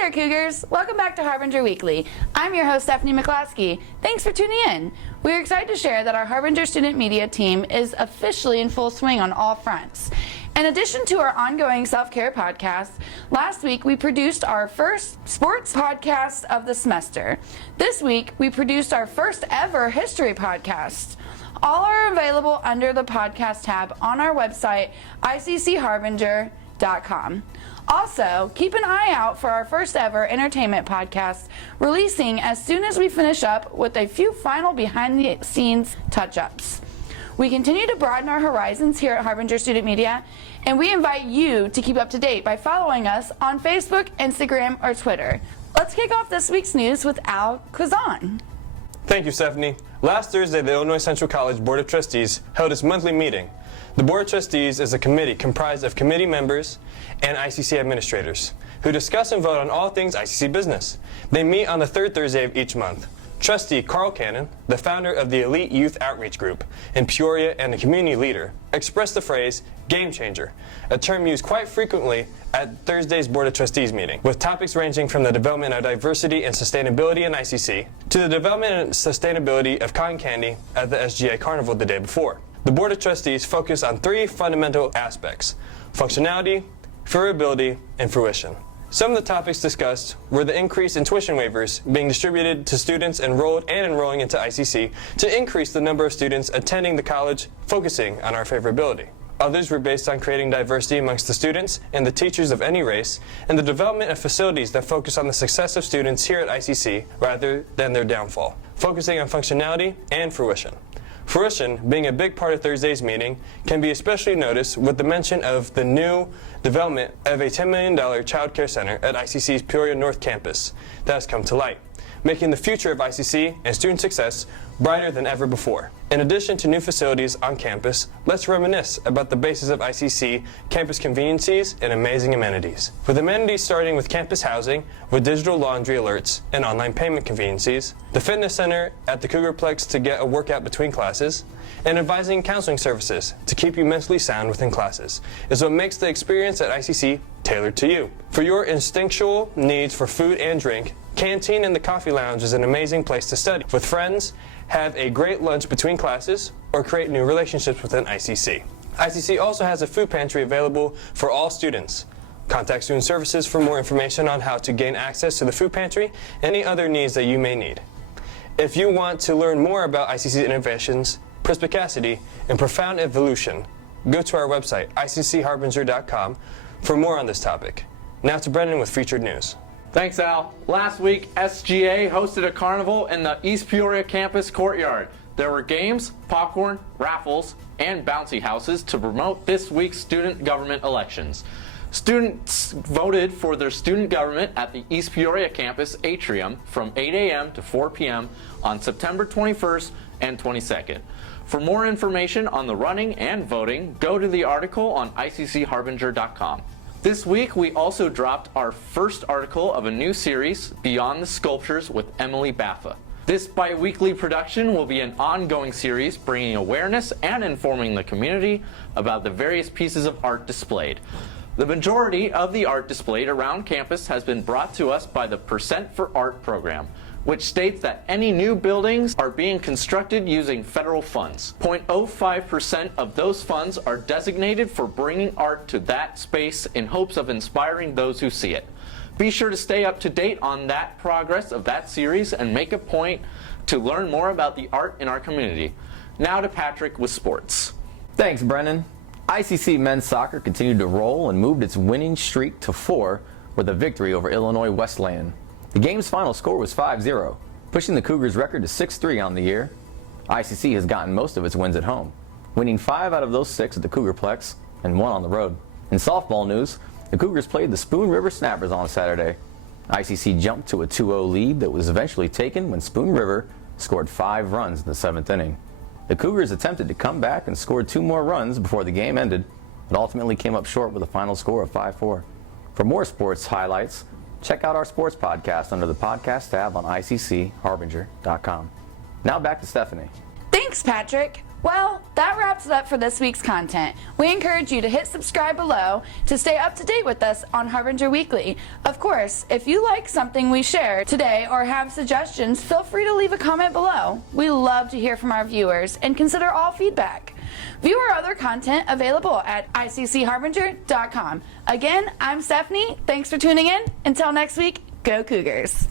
there, Cougars! Welcome back to Harbinger Weekly. I'm your host, Stephanie McClaskey. Thanks for tuning in. We're excited to share that our Harbinger student media team is officially in full swing on all fronts. In addition to our ongoing self-care podcast, last week we produced our first sports podcast of the semester. This week we produced our first ever history podcast. All are available under the podcast tab on our website, iccharbinger.com. Also, keep an eye out for our first ever entertainment podcast, releasing as soon as we finish up with a few final behind-the-scenes touch-ups. We continue to broaden our horizons here at Harbinger Student Media, and we invite you to keep up to date by following us on Facebook, Instagram, or Twitter. Let's kick off this week's news with Cuizon. Thank you, Stephanie. Last Thursday, the Illinois Central College Board of Trustees held its monthly meeting. The Board of Trustees is a committee comprised of committee members and ICC administrators who discuss and vote on all things ICC business. They meet on the third Thursday of each month. Trustee Carl Cannon, the founder of the Elite Youth Outreach Group in Peoria and a community leader, expressed the phrase game changer, a term used quite frequently at Thursday's Board of Trustees meeting, with topics ranging from the development of diversity and sustainability in ICC to the development and sustainability of cotton candy at the SGA Carnival the day before. The Board of Trustees focused on three fundamental aspects: functionality, favorability, and fruition. Some of the topics discussed were the increase in tuition waivers being distributed to students enrolled and enrolling into ICC to increase the number of students attending the college, focusing on our favorability. Others were based on creating diversity amongst the students and the teachers of any race, and the development of facilities that focus on the success of students here at ICC rather than their downfall, focusing on functionality and fruition. Fruition, being a big part of Thursday's meeting, can be especially noticed with the mention of the new development of a $10 million child care center at ICC's Peoria North campus that has come to light, making the future of ICC and student success brighter than ever before. In addition to new facilities on campus, let's reminisce about the basis of ICC campus conveniences and amazing amenities. With amenities starting with campus housing, with digital laundry alerts and online payment conveniences, the fitness center at the Cougarplex to get a workout between classes, and advising and counseling services to keep you mentally sound within classes is what makes the experience at ICC tailored to you. For your instinctual needs for food and drink, Canteen in the Coffee Lounge is an amazing place to study with friends, have a great lunch between classes, or create new relationships within ICC. ICC also has a food pantry available for all students. Contact Student Services for more information on how to gain access to the food pantry and any other needs that you may need. If you want to learn more about ICC's innovations, perspicacity, and profound evolution, go to our website, iccharbinger.com, for more on this topic. Now to Brennan with featured news. Thanks, Al. Last week, SGA hosted a carnival in the East Peoria campus courtyard. There were games, popcorn, raffles, and bouncy houses to promote this week's student government elections. Students voted for their student government at the East Peoria campus atrium from 8 a.m. to 4 p.m. on September 21st and 22nd. For more information on the running and voting, go to the article on iccharbinger.com. This week, we also dropped our first article of a new series, Beyond the Sculptures with Emily Baffa. This bi-weekly production will be an ongoing series bringing awareness and informing the community about the various pieces of art displayed. The majority of the art displayed around campus has been brought to us by the Percent for Art program, which states that any new buildings are being constructed using federal funds. 0.05% of those funds are designated for bringing art to that space in hopes of inspiring those who see it. Be sure to stay up to date on that progress of that series and make a point to learn more about the art in our community. Now to Patrick with sports. Thanks, Brennan. ICC men's soccer continued to roll and moved its winning streak to 4 with a victory over Illinois Wesleyan. The game's final score was 5-0, pushing the Cougars' record to 6-3 on the year. ICC has gotten most of its wins at home, winning 5 out of those 6 at the Cougarplex and 1 on the road. In softball news, the Cougars played the Spoon River Snappers on Saturday. ICC jumped to a 2-0 lead that was eventually taken when Spoon River scored 5 runs in the 7th inning. The Cougars attempted to come back and scored 2 more runs before the game ended, but ultimately came up short with a final score of 5-4. For more sports highlights, check out our sports podcast under the podcast tab on iccharbinger.com. Now back to Stephanie. Thanks, Patrick. Well, that wraps it up for this week's content. We encourage you to hit subscribe below to stay up to date with us on Harbinger Weekly. Of course, if you like something we shared today or have suggestions, feel free to leave a comment below. We love to hear from our viewers and consider all feedback. View our other content available at icchaRbinger.com. Again, I'm Stephanie. Thanks for tuning in. Until next week, go Cougars.